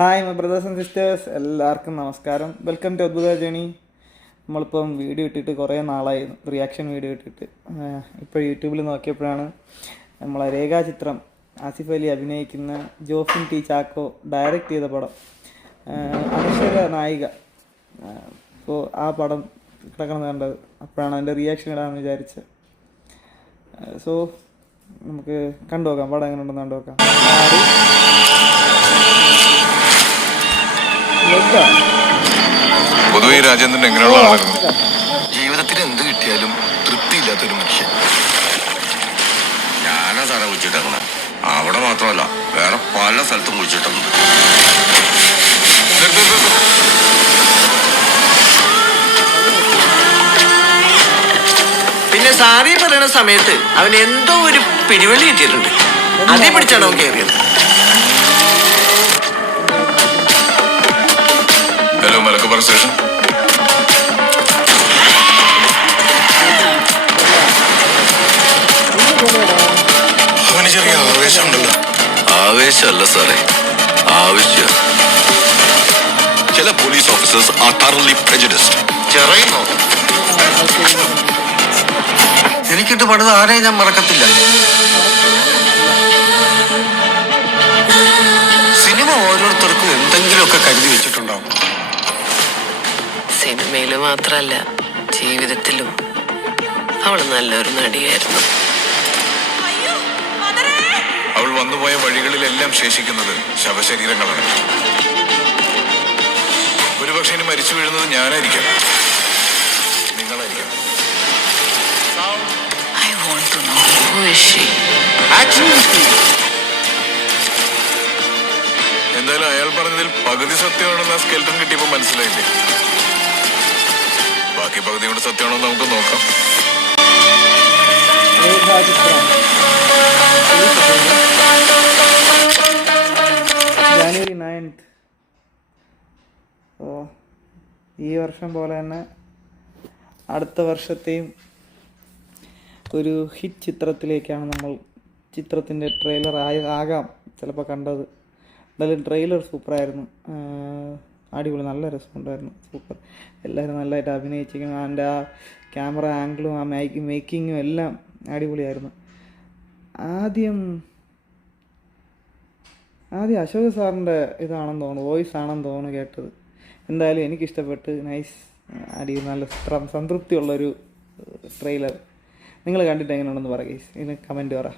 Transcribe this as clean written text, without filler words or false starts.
Hi my brothers and sisters, എല്ലാവർക്കും നമസ്കാരം. Welcome to Adbhuta journey. നമ്മളിപ്പം വീഡിയോ ഇട്ടിട്ട് കുറേ നാളായിരുന്നു, റിയാക്ഷൻ വീഡിയോ ഇട്ടിട്ട്. ഇപ്പോൾ യൂട്യൂബിൽ നോക്കിയപ്പോഴാണ് നമ്മളെ രേഖാചിത്രം ആസിഫ് അലി അഭിനയിക്കുന്ന ജോഫിൻ ടി ചാക്കോ ഡയറക്റ്റ് ചെയ്ത പടം, അനശ്വര നായിക. അപ്പോൾ ആ പടം കിടക്കണം കണ്ടത്, അപ്പോഴാണ് അതിൻ്റെ റിയാക്ഷൻ ഇടാമെന്ന് വിചാരിച്ചത്. സോ നമുക്ക് കണ്ടുനോക്കാം, പടം എങ്ങനെ ഉണ്ടെന്ന് കണ്ടുനോക്കാം. പൊതുവെ രാജേന്ദ്രൻ എങ്ങനെയുള്ള ആളായിരുന്നു? ജീവിതത്തിൽ എന്ത് കിട്ടിയാലും തൃപ്തിയില്ലാത്തൊരു മനുഷ്യൻ. ഞാനാ സാറെ കുഴിച്ചിട്ടേക്കണേ. അവിടെ മാത്രമല്ല, വേറെ പല സ്ഥലത്തും കുഴിച്ചിട്ടുണ്ട്. പിന്നെ സാറി പറയുന്ന സമയത്ത് അവൻ എന്തോ ഒരു പിടിവള്ളി കിട്ടിയിട്ടുണ്ട്. അതേ പിടിച്ചാണോ അവൻ കയറിയത്? Hello, Malakkapuram station. അവന് ചെറിയ ആവേശമുണ്ടല്ലോ. ആവേശമല്ല സാറേ, ആവശ്യം. ചില police officers are thoroughly prejudiced. ചെറിയുന്നോ? എനിക്കിട്ട് പണിത് ആരെയും ഞാൻ മറക്കത്തില്ല. സിനിമ ഓരോരുത്തർക്കും എന്തെങ്കിലുമൊക്കെ കരുതി വെച്ചിട്ടുണ്ടാവും. സിനിമയില് മാത്രല്ല, ജീവിതത്തിലും അവള് നല്ലൊരു നടിയായിരുന്നു. അവൾ വന്നുപോയ വഴികളിലെല്ലാം ശേഷിക്കുന്നത് ശവശരീരങ്ങളാണ്. ഒരുപക്ഷെ ഇനി മരിച്ചു വീഴുന്നത് ഞാനായിരിക്കാം, നിങ്ങളായിരിക്കാം. I want to know who is she. എന്തായാലും അയാൾ പറഞ്ഞതിൽ പകുതി സത്യമാണെന്ന് ആ സ്കെൽട്ടൺ കിട്ടിയപ്പോൾ മനസ്സിലായില്ലേ? ബാക്കി പകുതി കൊണ്ട് സത്യമാണോ നമുക്ക് നോക്കാം. ജാനുവരി 9th. ഈ വർഷം പോലെ തന്നെ അടുത്ത വർഷത്തെയും ഒരു ഹിറ്റ് ചിത്രത്തിലേക്കാണ് നമ്മൾ ചിത്രത്തിൻ്റെ ട്രെയിലർ ആകാം ചിലപ്പോൾ കണ്ടത്. എന്തായാലും ട്രെയിലർ സൂപ്പറായിരുന്നു, അടിപൊളി, നല്ല രസമുണ്ടായിരുന്നു, സൂപ്പർ. എല്ലാവരും നല്ലതായിട്ട് അഭിനയിച്ചിരിക്കുന്നു. അതിൻ്റെ ആ ക്യാമറ ആംഗിളും ആ മേക്കിങ്ങും എല്ലാം അടിപൊളിയായിരുന്നു. ആദ്യം അശോക് സാറിൻ്റെ ഇതാണെന്ന് തോന്നുന്നു, വോയിസ് ആണെന്ന് തോന്നുന്നു കേട്ടത്. എന്തായാലും എനിക്കിഷ്ടപ്പെട്ട്, നൈസ്, നല്ല സംതൃപ്തിയുള്ളൊരു ട്രെയിലർ. നിങ്ങൾ കണ്ടിട്ട് എങ്ങനെയുണ്ടെന്ന് പറയുക, ഇതിന് കമൻറ്റ് പറ.